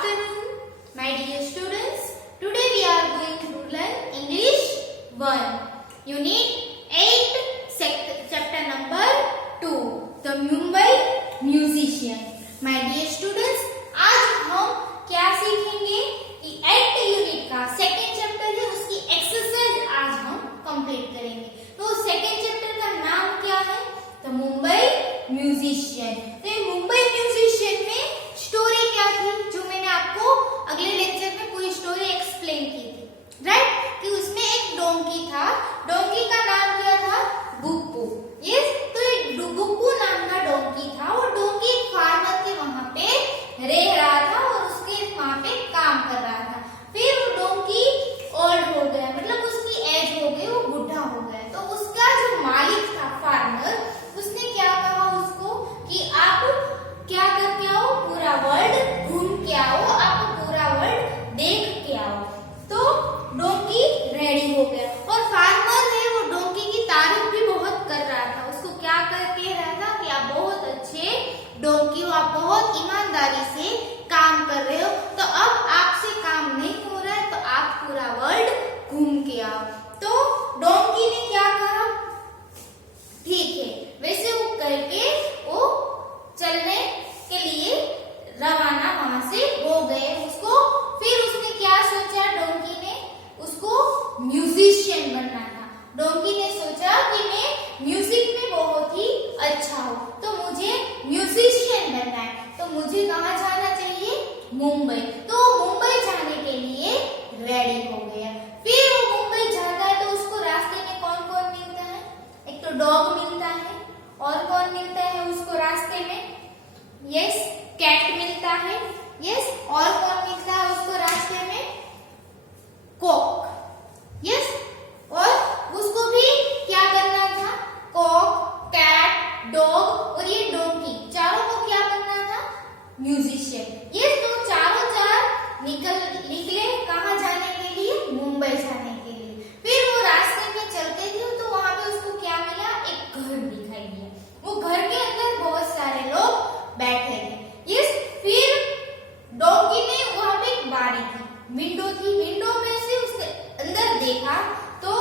afternoon, my dear students. Today we are going to learn English 1, Unit 8, Chapter number 2, The Mumbai Musician. My dear students, आज हम क्या सीखेंगे कि 8th unit का second chapter है, उसकी एक्सरसाइज आज हम कंप्लीट करेंगे। तो सेकेंड चैप्टर का नाम क्या है? The Mumbai musician. तो मुंबई म्यूजिशियन में स्टोरी क्या थी, जो मैंने आपको अगले लेक्चर में पूरी स्टोरी एक्सप्लेन की थी, राइट? कि उसमें एक डोंकी था, डोंकी का नाम क्या था? गुप्पू। यस, तो एक गुप्पू नाम का डोंकी था। वो डोंकी एक फार्मर के वहां पे रह रहा था और उसके वहां पे काम कर रहा था। फिर वो डोंकी ओल्ड हो गया, मतलब उसकी एज हो गई, वो बुढ़ा हो गया। तो उसका जो मालिक था फार्मर, उसने क्या कहा उसको कि आप क्या करके आओ, पूरा वर्ल्ड घूम के आओ, आप पूरा वर्ल्ड देख के आओ। तो डोंकी रेडी हो गया और फार्मर है वो डोंकी की तारीफ भी बहुत कर रहा था। उसको क्या करके रहा था कि आप बहुत अच्छे डोंकी हो, आप बहुत ईमानदारी से काम कर रहे हो, तो अब आपसे काम नहीं हो रहा है, तो आप पूरा वर्ल्ड घूम के आओ। तो डोंकी ने क्या कहा, ठीक है, वैसे वो करके वो चलने के लिए रवाना वहां से हो गए। उसको फिर उसने क्या सोचा, डोंकी ने उसको म्यूजिशियन बनना था। डोंकी ने सोचा कि मैं म्यूजिक में बहुत ही अच्छा हूँ, तो मुझे म्यूजिशियन बनना है। तो मुझे कहाँ जाना चाहिए? मुंबई। तो मुंबई जाने के लिए रेडी हो गया। फिर वो मुंबई जाता है तो उसको रास्ते में कौन कौन मिलता है? एक तो डॉग मिलता है, और कौन मिलता है उसको रास्ते में? यस, कैट मिलता है। यस, और कौन मिलता है उसको रास्ते में? कॉक। यस, और उसको भी क्या करना था? कॉक, कैट, डॉग और ये डोंकी, चारों को क्या बनना था? म्यूजिशियन। ये तो चारों चार निकले कहाँ जाने के लिए? मुंबई जाने के लिए। फिर वो रास्ते में चलते थे तो वहां पे उसको क्या मिला? एक घर दिखाई दिया। वो घर के अंदर बहुत सारे लोग बैठे थे। यस, फिर डोंकी ने वहां पे एक बारी थी, विंडो थी, विंडो में से उसने अंदर देखा तो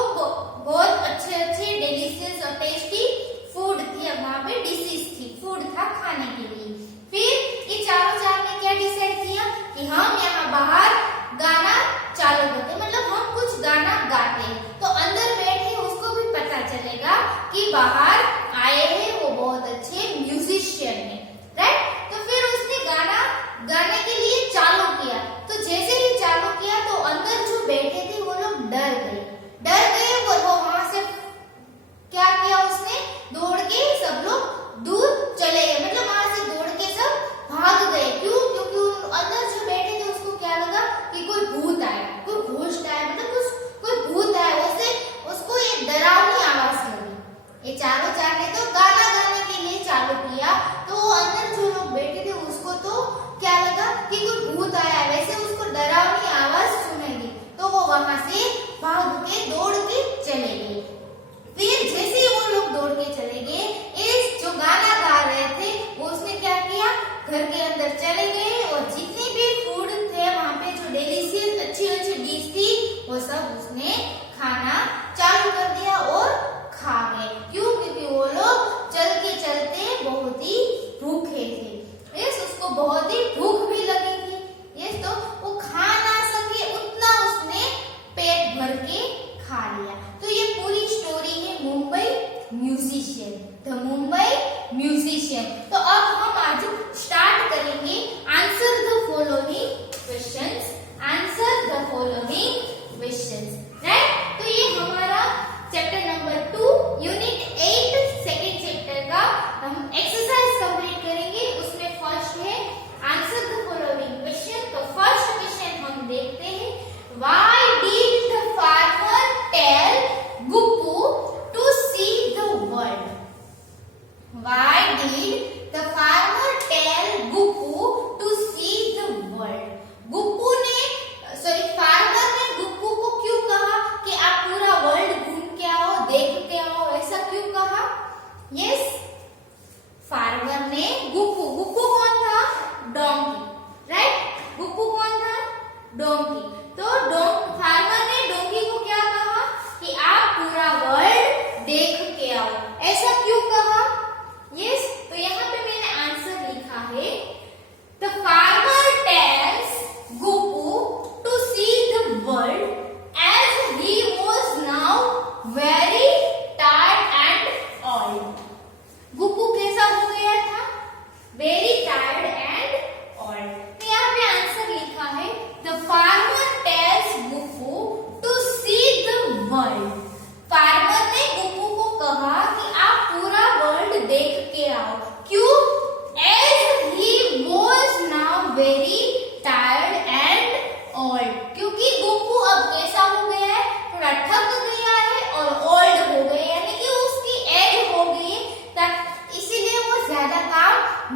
बहुत अच्छे अच्छे डिलीशियस और टेस्टी फूड थी, वहां पे डिशेस थी, फूड था खाने के लिए। फिर ये चारों चार ने क्या डिसाइड किया कि हम यहाँ बाहर गाना चालू करते, मतलब हम कुछ गाना गाते, तो अंदर बैठे उसको भी पता चलेगा कि बाहर आए हैं वो बहुत अच्छे म्यूजिशियन हैं, राइट? तो फिर उसने गाना गाने के लिए चालू किया। तो जैसे ही चालू किया तो अंदर जो बैठे थे वो लोग डर गए। वो वहां से क्या किया उसने? दौड़ के सब लोग दूर चले गए, मतलब वहां से दौड़ के सब भाग गए। क्यों? क्योंकि अंदर जो बैठे थे उसको क्या लगा कि कोई भूत आया, कोई घोस्ट आया, मतलब कोई भूत आया। वैसे उसको एक डरावनी आवाज लगी। ये चारों चार ने तो गाना गाने के लिए चालू किया, तो अंदर जो लोग बैठे थे उसको तो क्या लगा कि कोई भूत आया, वैसे उसको डरावनी आवाज सुनाई दी, तो वो वहां से भाग के दौड़ के चले गए। फिर जैसे ही वो लोग दौड़ के चले गए, इस जो गाना गा रहे थे वो उसने क्या किया? घर के अंदर चले गए और जितने भी फूड थे वहां पे, जो डिलीशियस अच्छी अच्छी डिश थी, वो सब उसने खाना चालू कर दिया और खा गए। क्यों? क्योंकि वो लोग चलते चलते बहुत ही भूखे थे। यस, उसको बहुत ही भूख भी लगी थी। यस, तो वो खा ना सके उतना उसने पेट भर के खा लिया। तो ये पूरी स्टोरी है Mumbai musician, the Mumbai musician. तो अब हम आज स्टार्ट करेंगे answer the following questions, answer the following questions, right? तो ये हमारा chapter number 2 unit 8 second chapter का हम एक्सरसाइज कंप्लीट करेंगे। उसमें फर्स्ट है आंसर द फॉलोइंग क्वेश्चन। तो फर्स्ट क्वेश्चन हम देखते हैं, why did the farmer tell Guppu to see the world? Why did the farmer tell Guppu to see the world? Guppu ने फार्मर ने गुप्पू को क्यों कहा कि आप पूरा वर्ल्ड घूम के आओ, देख के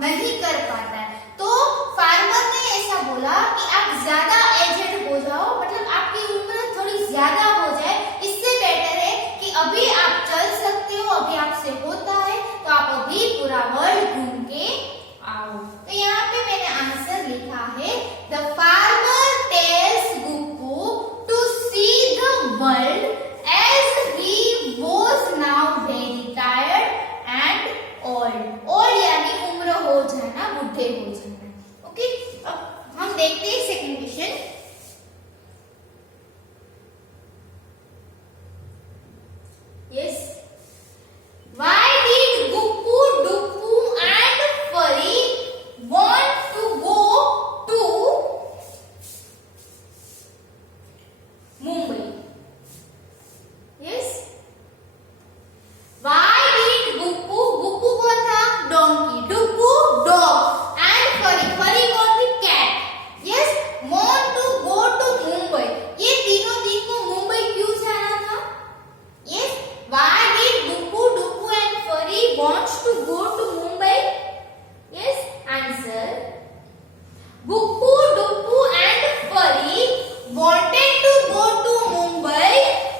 नहीं कर पाता है। तो फार्मर ने ऐसा बोला कि आप ज्यादा एजेड हो जाओ, मतलब आपकी उम्र थोड़ी ज्यादा हो जाए, इससे बेटर है कि अभी आप चल सकते हो, अभी आपसे होता है, तो आप अभी पूरा वर्ल्ड घूम के आओ। तो यहाँ पे मैंने आंसर लिखा है, the farmer tells Guppu to see the world as he was now very tired and old. Old यानी उम्र हो जाना, बुढ़े हो जाना। ओके, अब हम देखते हैं second question. Yes, why did Guppu, Duppu and Furry want to go to Mumbai? Yes, why did Guppu, Guppu कौन था? Donkey, Duppu dog and Furry, Furry कौन थी? Cat. Yes, want to go to Mumbai. ये तीनों दिन को मुंबई क्यों जाना था? Yes, why did Guppu, Duppu and Furry wants to go to Mumbai? Yes, answer. Guppu, Duppu and Furry wanted to go to Mumbai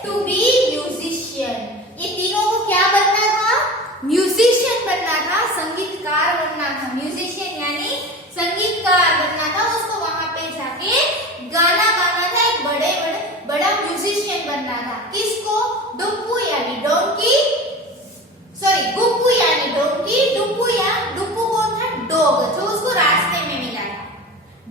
to be musician. ये तीनों को क्या बनना था? म्यूजिशियन बनना था, संगीतकार बनना था। म्यूजिशियन यानी संगीतकार बनना था, उसको वहां पे जाके गाना गाना था, एक बड़ा म्यूजिशियन बनना था। किसको? डुप्पू यानी डोंकी, सॉरी गुप्पू यानी डोंकी, डुप्पू कौन था? डॉग, जो उसको रास्ते में मिला था।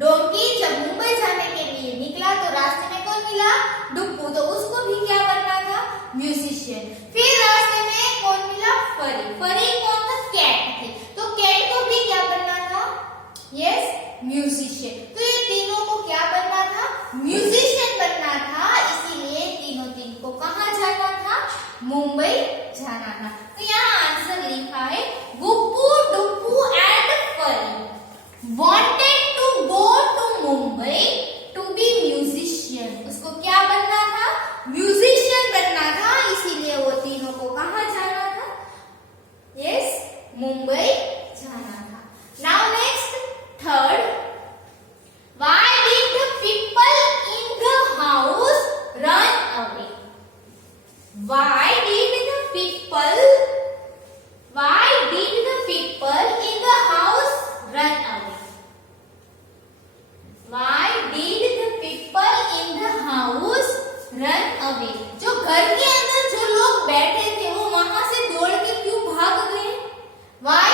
डोंकी जब मुंबई जाने के लिए निकला तो रास्ते में कौन मिला? डुप्पू, तो उसको भी क्या बनना था? म्यूजिशियन। फिर रास्ते में कौन मिला? फरी, फरी कौन था? कैट थे, तो कैट को भी क्या बनना था? Yes, musician. तो ये तीनों को क्या बनना था? म्यूजिशियन बनना था, इसीलिए तीनों दिन को कहाँ जाना था? मुंबई जाना था। तो यहाँ आंसर लिखा है, Guppu, Duppu and Phari wanted to go to Mumbai to be musician. उसको क्या बनना था? म्यूजिशियन बनना था, इसीलिए वो तीनों को कहाँ जाना था? यस, मुंबई जाना था। Now next, third, why did the people in the house run away? Why did the people in the house run away? Why did the people in the house run away? जो घर के अंदर जो लोग बैठे थे वो वहां से दौड़ के क्यों भाग गए? Why?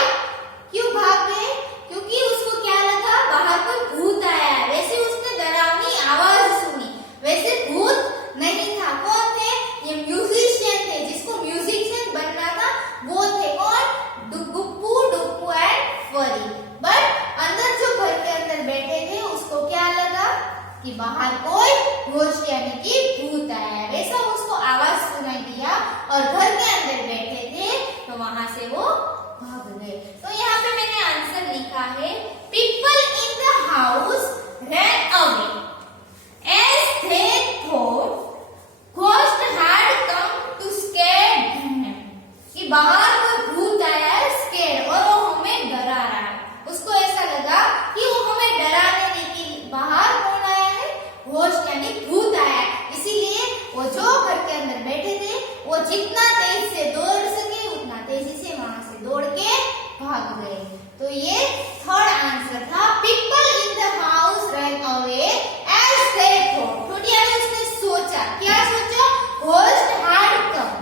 क्यों भाग गए? क्योंकि उसको क्या लगा? बाहर कोई भूत आया है। वैसे उसने डरावनी आवाज सुनी, वैसे भूत नहीं था। कौन थे? ये म्यूजिशियन थे, जिसको म्यूजिशियन बनना था वो थे कौन? गुप्पू, डुप्पू एंड फरी। बट अंदर जो घर के अंदर बैठे थे उसको क्या लगा कि बाहर कोई घोस्ट यानी कि भूत आया है, वैसा उसको आवाज सुनाई दिया और घर के अंदर बैठे थे तो वहां से वो भाग गए। तो यहाँ पे मैंने आंसर लिखा है, people in the house ran away as they thought ghost had come to scare them। कि बाहर कोई भूत आया है, स्केर, और वो हमें डरा रहा है। उसको ऐसा लगा कि वो हमें डराने लेकिन बाहर कौन आया है? घोस्ट यानी भूत आया है। इसीलिए वो जो घर के अंदर बैठे थे वो जितना तेज से दौड़ सके उतना तेजी से वहां से दौड़ के भाग गए। तो ये थर्ड आंसर था, people in the house run away as they thought. थोड़ी यानी उसने सोचा, क्या सोचा? घोस्ट हैड कम,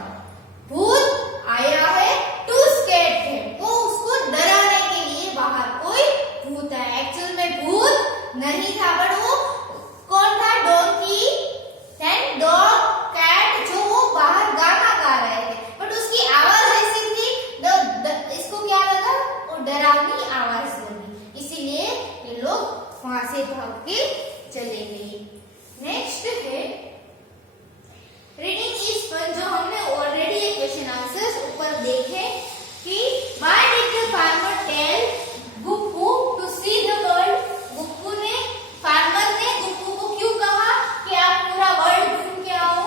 भूत आया है, टू स्केयर देम, वो उसको डराने के लिए बाहर कोई भूत आया। एक्चुअल में भूत नहीं था, बट वो कौन था? डोंकी एंड डॉग, कैट, जो वो बाहर गाना गा रहे थे, बट उसकी आवाज ऐसी थी, इसको क्या लगा? वो डरावनी आवाज लगी, इसीलिए ये लोग वहां से भाग के चले गए। नेक्स्ट है रीडिंग इज फन, जो हमने ऑलरेडी ये क्वेश्चन आंसर्स ऊपर देखे कि why did the farmer tell Guppu to see the world. Guppu ने, फार्मर ने गुप्पू को क्यों कहा कि आप पूरा वर्ल्ड घूम के आओ?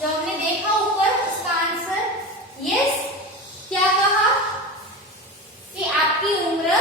जो हमने देखा ऊपर उसका आंसर, यस, क्या कहा कि आपकी उम्र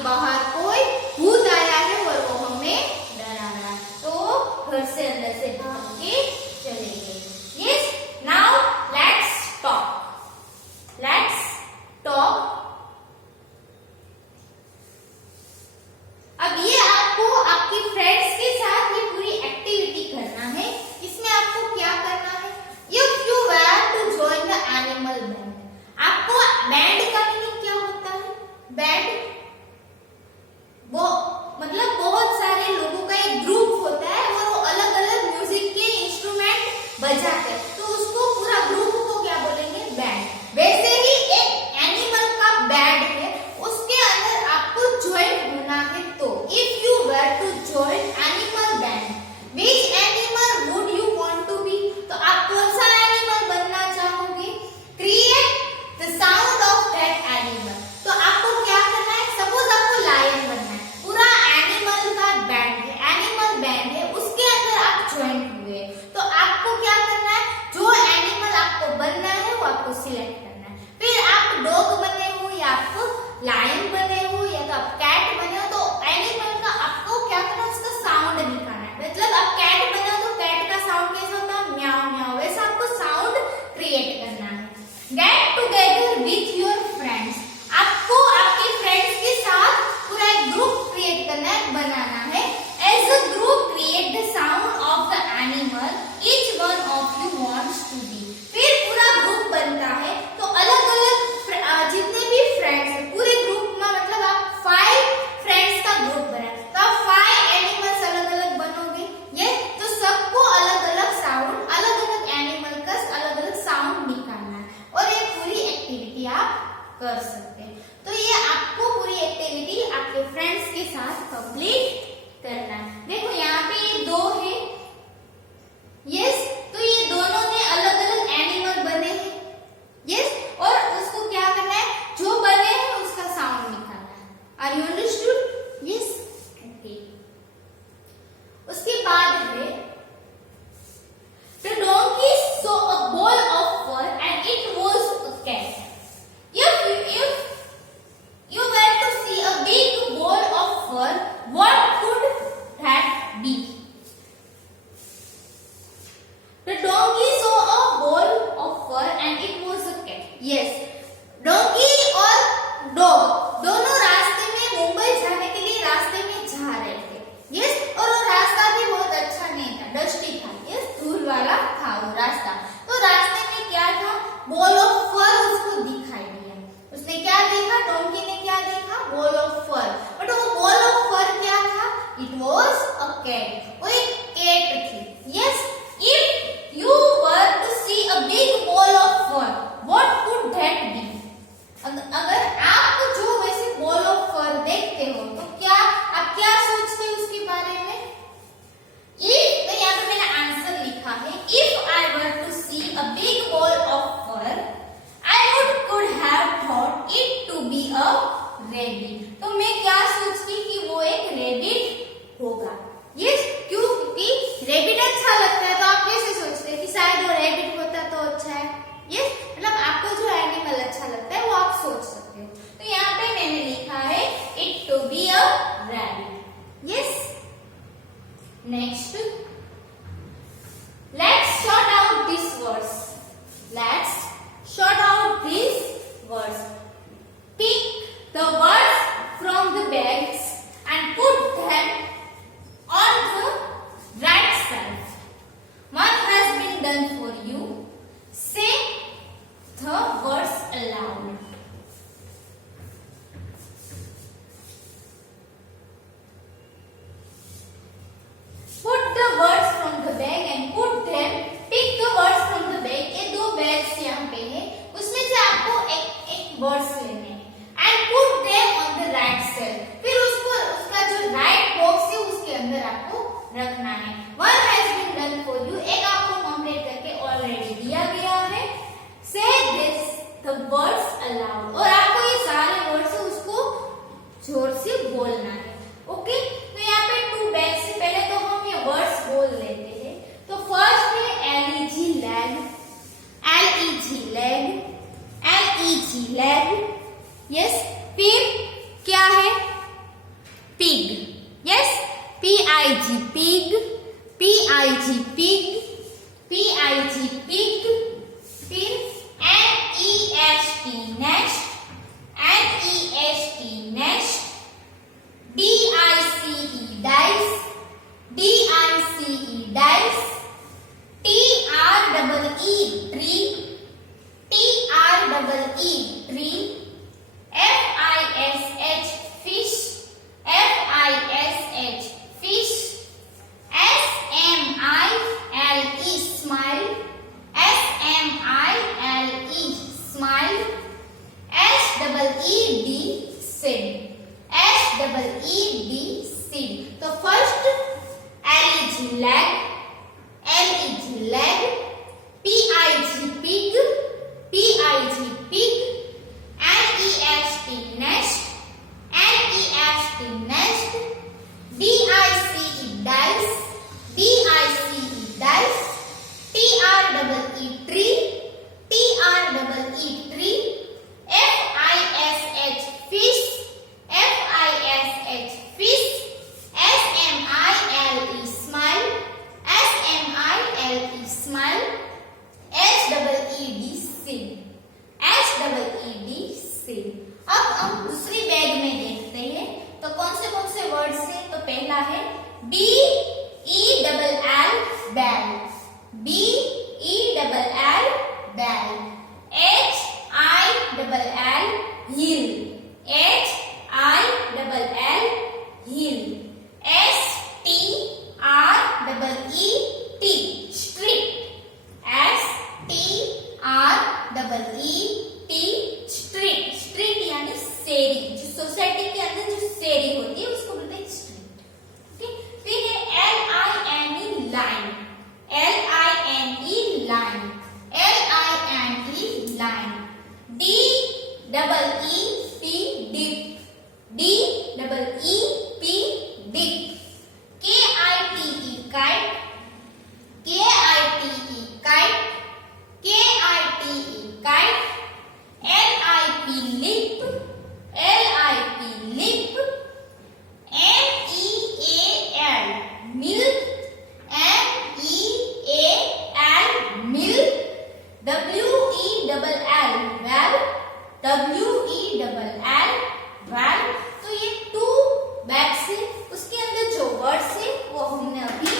आपके बाहर कोई भूत आया है और वो हमें डरा रहा है, तो घर से अंदर से भाग के चले गए। Yes, now let's talk. अब ये आपको आपकी फ्रेंड्स के साथ ये पूरी एक्टिविटी करना है। इसमें आपको क्या करना है, if you were to join the animal band. आपको बैंड का मीनिंग क्या होता है? बैंड वो मतलब बहुत सारे लोगों का एक ग्रुप होता है और वो अलग अलग म्यूजिक के इंस्ट्रूमेंट बजाते हैं, तो उसको पूरा ग्रुप को क्या बोलेंगे? बैंड। वैसे ही एक एनिमल का बैंड है, उसके अंदर आपको ज्वाइन होना है। तो if you were to join animal band, which animal would you want to be? तो आप कौन सा एनिमल बनना चाहोगे? Create the sound of that animal. तो आपको क्या करना है? सपोज आपको लायन बनना है, पूरा एनिमल का बैंड है, एनिमल बैंड है, उसके अंदर आप ज्वाइन हुए, तो आपको क्या करना है? जो एनिमल आपको बनना है वो आपको सिलेक्ट करना है। फिर आप डॉग बने हो या आप लायन बने हो या तो आप कैट बने हो, तो एनिमल का आपको क्या करना है? उसका साउंड निकालना है। मतलब आप कैट बने हो तो कैट का साउंड कैसा होता है? म्याऊ म्याऊ। वैसा आपको साउंड क्रिएट करना है। Get together with your friends. आपको आपके फ्रेंड्स के साथ पूरा एक ग्रुप क्रिएट करना है, बनाना है। As a group create the sound of the animal each one of you wants to be. फिर पूरा ग्रुप बनता है, तो अलग अलग जितने भी फ्रेंड्स है पूरे ग्रुप में, मतलब आप 5 फ्रेंड्स का ग्रुप बना, तो आप 5 एनिमल्स अलग अलग बनोगे। ये तो सबको अलग अलग साउंड, अलग अलग एनिमल का अलग अलग साउंड निकालना है और ये पूरी एक्टिविटी आप कर सकते हैं। तो ये आपको पूरी एक्टिविटी आपके फ्रेंड्स के साथ कंप्लीट करना है। देखो यहाँ पे ये 2 है। यस, तो ये दोनों ने अलग अलग एनिमल बने हैं। यस, और उसको क्या करना है? जो बने हैं उसका साउंड निकालना है। Are you understood? Yes, okay. उसके बाद है The donkey saw a ball of fur and it was a cat. If you were to see a big ball of fur, what could that be? The donkey saw a ball of fur and it was a cat. Yes, donkey और dog दोनों रास्ते में मुंबई जाने के लिए रास्ते में जा रहे थे। यस, और वो रास्ता भी बहुत अच्छा नहीं था, डस्टी था। यस, धूल वाला था वो रास्ता। तो रास्ते में क्या था? बॉल ऑफ फर उसको दिखाई दिया। उसने क्या देखा? डोंकी ने क्या देखा? Ball of fur. बट वो बॉल ऑफ फर क्या था? It was a cat. वो एक कैट थी। Yes, if you were to see a big ball of fur, what could that be? अगर आप जो वैसे बॉल ऑफ फर देखते हो तो क्या आप क्या सोचते हो उसके बारे में? If, तो यहाँ पे मैंने आंसर लिखा है, if I were to see a big ball of fur, I could have thought it to be a rabbit. तो मैं क्या सोचती कि वो एक रैबिट होगा। यस, क्यों? क्योंकि रैबिट अच्छा लगता है, तो आप कैसे सोचते हैं कि शायद वो रैबिट होता तो अच्छा है। यस, मतलब आपको जो एनिमल अच्छा लगता है वो आप सोच सकते हो। तो यहाँ पे मैंने लिखा है it to be a rabbit. Yes. Next, let's sort out these words. Let's sort out these words. Pick the words from the bags and put them on the right side. One has been done for you. Say the words aloud. Put the words from the bag and put them. Pick the words from the bag. ये 2 bags यहाँ पे है, उसमें से आपको एक words लेने हैं। And put them on the right side. फिर उसको उसका जो राइट बॉक्स है उसके अंदर आपको रखना है। One has been done for you. एक आपको कंप्लीट करके ऑलरेडी दिया गया है। Say this the words aloud. और आपको ये सारे वर्ड्स उसको जोर से बोलना है। ओके, तो यहाँ पे 2 बैग्स से पहले तो हम ये वर्ड्स बोल लेते हैं। तो फर्स्ट है L-E-G leg, L-E-G leg, L-E-G leg। Yes, फिर क्या है? pig. Yes, P-I-G, pig. P-I-G, pig. P-I-G, pig. फिर N-E-S-T, nest. N-E-S-T, nest. D-I-C-E, dice. D-I-C-E, dice. T-R-E-E, tree. T-R-E-E, tree. F-I-S-H, fish. F-I-S-H, fish. S-M-I-L-E, smile. S-M-I-L-E, smile. S-E-E-D, seed. S-E-E-D, seed. So first L-E-G, leg. L-E-G, leg. P-I-G, pig. P-I-G, pig. N-E-S-T, nest. N-E-S-T, nest. D-I-C-E, dice. D-I-C-E, dice. T-R-E-E, tree. T-R-E-E, tree. F-I-S-H, fish. F-I-S-H, fish. S-M-I-L-E, smile. S-M-I-L-E, smile. H-E-E-D, seed. H-E-E-D, seed. अब हम दूसरी bag में देखते हैं तो कौन से word से। तो पहला है B-E-L-L, बैल। B-E-L-L, बैल। H-I-L-L, hill। H-I-L-L, hill। S-T-R-E-E-T, street। S-T-R-E-E-T, street। street यानी शेरी, जो सोसाइटी के अंदर जो शेरी होती है उसको बोलते हैं स्ट्रीट। ठीक, फिर है L-I-N-E, line. L-I-N-E, line. L-I-N-E, line. D-E-E-P, dip। D-E-E-P, dip। K-I-T-E, kite। K-I-T-E, kite। K-I-T-E, kite। L-I-P, lip। L-I-P, lip। M-E-A-L, milk। M-E-A-L, milk। W-E-L-L, well। W-E-L-L, well। तो ये 2 बैग्स है, उसके अंदर जो वर्ड्स है वो हमने अभी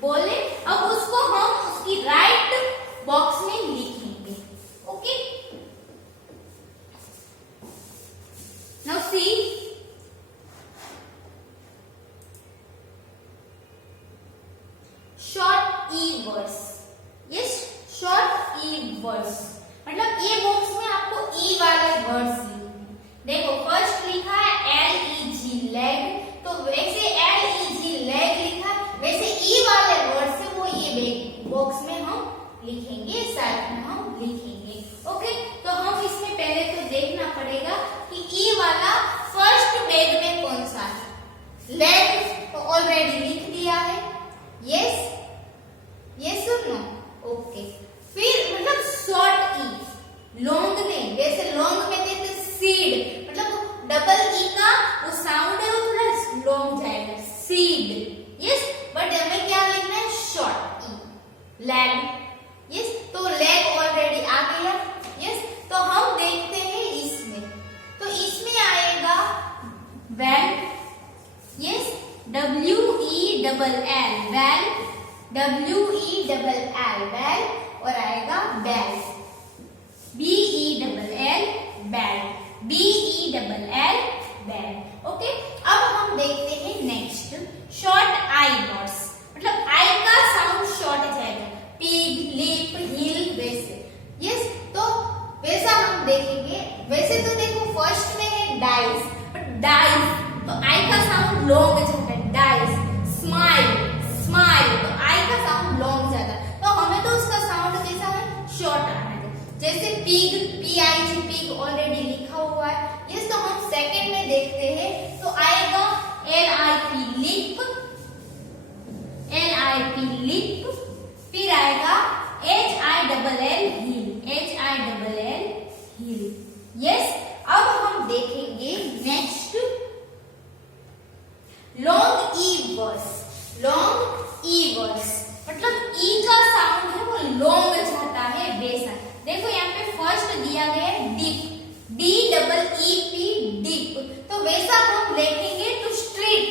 बोले। अब उसको हम उसकी राइट बॉक्स में लिखेंगे। ओके, नाउ सी शॉर्ट ई वर्ड्स। यस, शॉर्ट ई वर्ड्स मतलब ये बॉक्स में आपको ई वाले वर्ड्स लिखने। देखो फर्स्ट लिखा है L-E-G, लेग। तो वैसे L-E-G, लेग लिखा है, वैसे ई वाले वर्ड से वो ये बॉक्स में हम लिखेंगे, साइड में हम लिखेंगे। ओके, तो हम इसमें पहले तो देखना पड़ेगा कि ई वाला फर्स्ट बैग में कौन सा है। लेग तो ऑलरेडी लिख दिया है। यस, यस और नो। ओके, फिर मतलब शॉर्ट ई, लॉन्ग नहीं। जैसे लॉन्ग में देते सीड, मतलब डबल ई का वो साउंड है वो थोड़ा लॉन्ग जाएगा, सीड। यस, बट हमें क्या लिखना है, शॉर्ट ई, लैग। यस, तो लैग ऑलरेडी आ गया। यस, तो हम देखते हैं इसमें, तो इसमें आएगा well. Yes, W-E-L-L, well. W-E-L-L, well. और आएगा बैल। B-E-L-L, बैल। B-E-L-L, बैल। ओके, अब हम देखते हैं नेक्स्ट शॉर्ट आई वर्ड्स। मतलब आई का साउंड शॉर्ट जाएगा, पिग, लिप, हिल, वैसे। यस, तो वैसा हम देखेंगे। वैसे तो देखो फर्स्ट में है डाइस, बट डाइस तो आई का साउंड लॉन्ग जाता है, डाइस। स्माइल, स्माइल तो आई का साउंड लॉन्ग जाता है, तो हमें तो उसका साउंड कैसा है, शॉर्ट आना है। जैसे पिग, P-I-G, पिग ऑलरेडी लिखा हुआ है। यस, तो हम सेकंड में देखते हैं, तो आएगा L-I-P, लिप। L-I-P, lip. फिर आएगा H-I-L-L, हिल। H-I-L-L, हिल। यस, अब हम देखेंगे नेक्स्ट ई वर्ड्स, मतलब ई का साउंड है वो लॉन्ग जाता है वैसा। देखो यहाँ पे फर्स्ट दिया गया है डीप, DEEP डीप, तो वैसा हम लिखेंगे तो स्ट्रीट,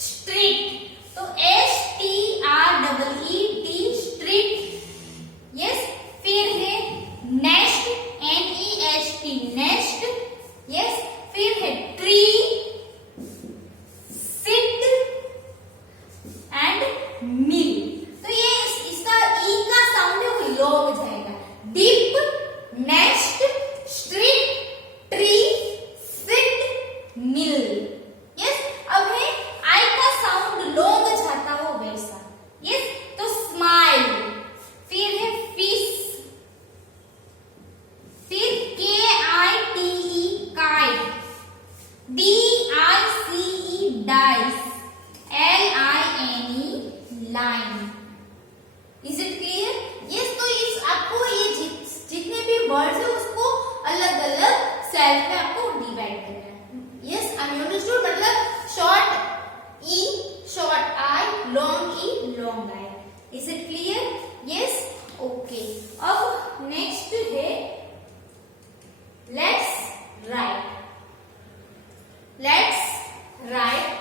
स्ट्रीट, तो STREET स्ट्रीट, यस। फिर है नेस्ट, NEST नेस्ट, यस। फिर है ट्री, सिट एंड मिल, तो ये इसका ई का साउंड है वो लो हो जाएगा। Deep, nest, street, tree, sit, mill, yes. अब है आई का साउंड लॉन्ग जाता हो वैसा, यस, तो स्माइल। फिर है फिश, फिर KITE kite, DICE dice, LINE line. Is it clear? Yes. तो इस आपको ये जितने भी वर्ड्स है उसको अलग अलग सेल्फ में आपको डिवाइड करना है। यस, आई एम अंडरस्टूड, मतलब short E, short I, long E, long I. Is it clear? Yes, okay. अब नेक्स्ट है let's write, let's write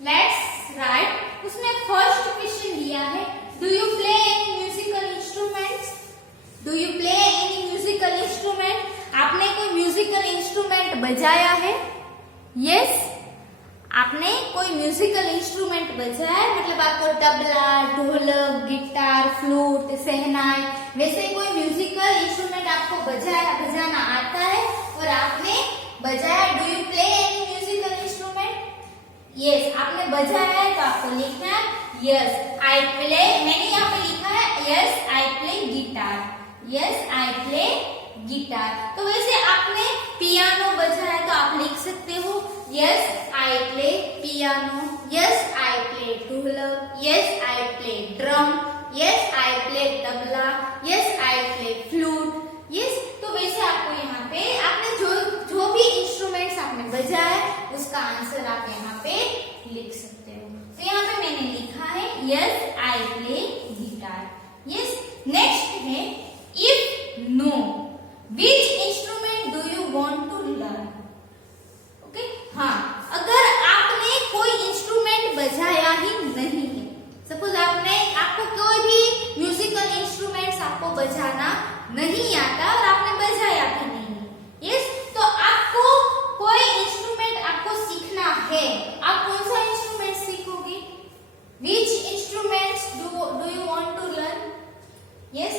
let's write. उसमें फर्स्ट क्वेश्चन दिया है, do you play any musical instruments? Do you play any musical instrument? आपने कोई musical instrument बजाया है? Yes, आपने कोई म्यूजिकल इंस्ट्रूमेंट बजाया है, मतलब आपको तबला, ढोलक, गिटार, फ्लूट, शहनाई, वैसे कोई म्यूजिकल इंस्ट्रूमेंट आपको बजाना आता है और आपने बजाया। Do you play any musical instrument? Yes, आपने बजाया है तो आपको लिखना है यस आई प्ले। मैंने यहाँ पे लिखा है yes I play guitar, yes I play guitar. तो वैसे आपने पियानो बजाया तो आप लिख सकते हो yes I play piano, yes I play dholak, yes I play drum, yes I play tabla, yes I play flute, yes. तो वैसे आपको यहाँ पे आपने जो भी इंस्ट्रूमेंट्स आपने बजाया उसका आंसर आप यहाँ पे लिख सकते हो। तो यहाँ पे मैंने लिखा है yes I play guitar, yes. Next है if no, which instrument do you want to learn? Okay, हाँ, अगर आपने कोई इंस्ट्रूमेंट बजाया ही नहीं है, सपोज आपको कोई भी म्यूजिकल इंस्ट्रूमेंट्स आपको बजाना नहीं आता और आपने बजाया भी नहीं है, यस, तो आपको कोई इंस्ट्रूमेंट आपको सीखना है। आप कौन सा इंस्ट्रूमेंट सीखोगे? Which instruments do you want to learn? Yes,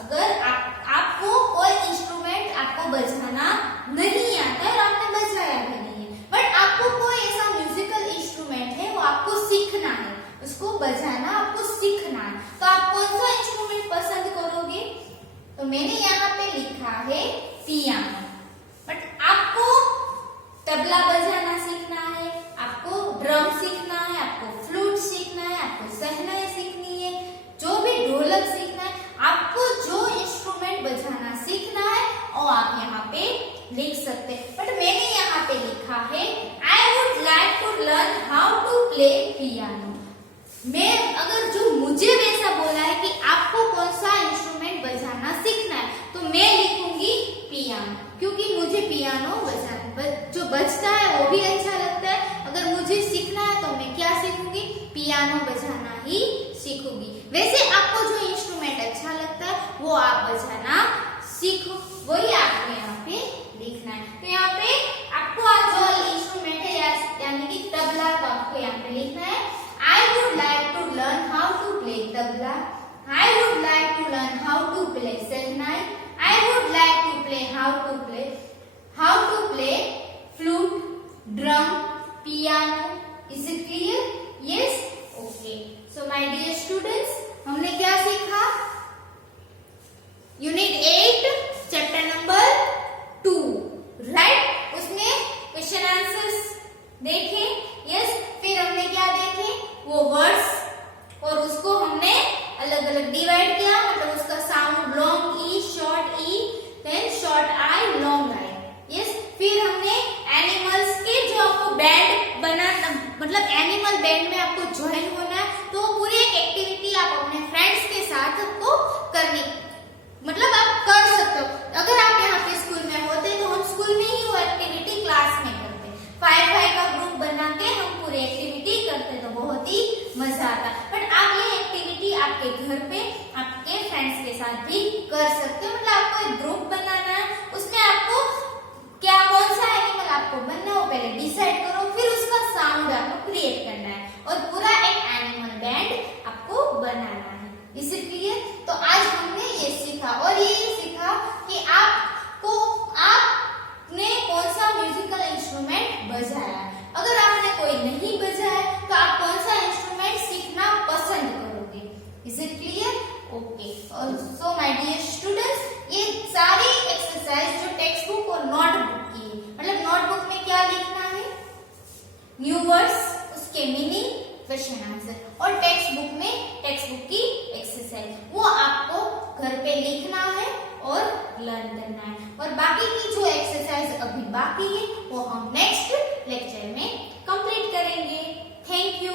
अगर आपको कोई इंस्ट्रूमेंट आपको बजाना नहीं आता और आपने बजाया भी नहीं है, बट आपको कोई ऐसा म्यूजिकल इंस्ट्रूमेंट है वो आपको सीखना है, उसको बजाना आपको सीखना है, तो आप कौन सा इंस्ट्रूमेंट पसंद करोगे? तो मैंने यहाँ पे लिखा है पियानो, बट आपको तबला बजाना सीखना है, आपको ड्रम सीखना है, आपको फ्लूट सीखना है, आपको शहनाई सीखनी है, जो भी ढोलक सीखना है, आपको जो इंस्ट्रूमेंट बजाना सीखना है और आप यहाँ पे लिख सकते हैं। बट मैंने यहाँ पे लिखा है I would like to learn how to play piano. मैं अगर जो मुझे वैसा बोला है कि आपको कौन सा इंस्ट्रूमेंट बजाना सीखना है, तो मैं लिखूंगी पियानो, क्योंकि मुझे पियानो जो बजता है वो भी अच्छा लगता है। अगर मुझे सीखना है तो मैं क्या सीखूंगी? पियानो बजाना ही सीखूंगी। वैसे आपको जो इंस्ट्रूमेंट अच्छा लगता है वो आप बजाना सीखो, वही आपको यहाँ पे लिखना है। तो यहाँ पे आपको जो इंस्ट्रूमेंट है यानी कि तबला, तो आपको यहाँ पे लिखना है I would like to learn how to play tabla. I would like to learn how to play sehnai. I would like to play how to play flute, drum, piano. Is it clear? Yes. Okay. So my dear students, हमने क्या सीखा? Unit 8, chapter number 2, right? उसमें question answers देखे, yes. फिर हमने क्या देखे? वो वर्ड्स, और उसको हमने अलग अलग डिवाइड किया, मतलब उसका साउंड लॉन्ग ई, शॉर्ट ई, देन शॉर्ट मतलब एनिमल बैंड में आपको ज्वाइन होना है, तो पूरी एक एक्टिविटी आप अपने फ्रेंड्स के साथ को करनी, मतलब आप कर सकते हो। अगर आप यहाँ पे स्कूल में होते तो हम स्कूल में ही वो एक्टिविटी क्लास में करते, 5-5 का ग्रुप बना के हम पूरी एक्टिविटी करते तो बहुत ही मजा आता। बट आप ये एक्टिविटी आपके घर पे आपके फ्रेंड्स के साथ भी कर सकते हो। मतलब आपको एक ग्रुप बनाना है, उसमें आपको क्या कौन सा एनिमल आपको बनना हो पहले डिसाइड करो, फिर उसका साउंड आपको क्रिएट करना है और पूरा एक एनिमल बैंड आपको बनाना है। Is it clear? तो आज हमने ये सीखा और ये सीखा कि आपने कौन सा म्यूजिकल इंस्ट्रूमेंट बजाया है। अगर आपने कोई नहीं बजाया तो आप कौन सा इंस्ट्रूमेंट सीखना पसंद करोगे। Is it clear? Okay. So my dear students, ये सारी एक्सरसाइज जो टेक्स्ट बुक और नोटबुक की है, मतलब नोटबुक में क्या लिखना है, न्यू वर्ड्स, उसके मीनिंग, क्वेश्चन आंसर, और टेक्स्ट बुक में टेक्स्ट बुक की एक्सरसाइज वो आपको घर पे लिखना है और लर्न करना है। और बाकी की जो एक्सरसाइज अभी बाकी है वो हम नेक्स्ट लेक्चर में कंप्लीट करेंगे। Thank you.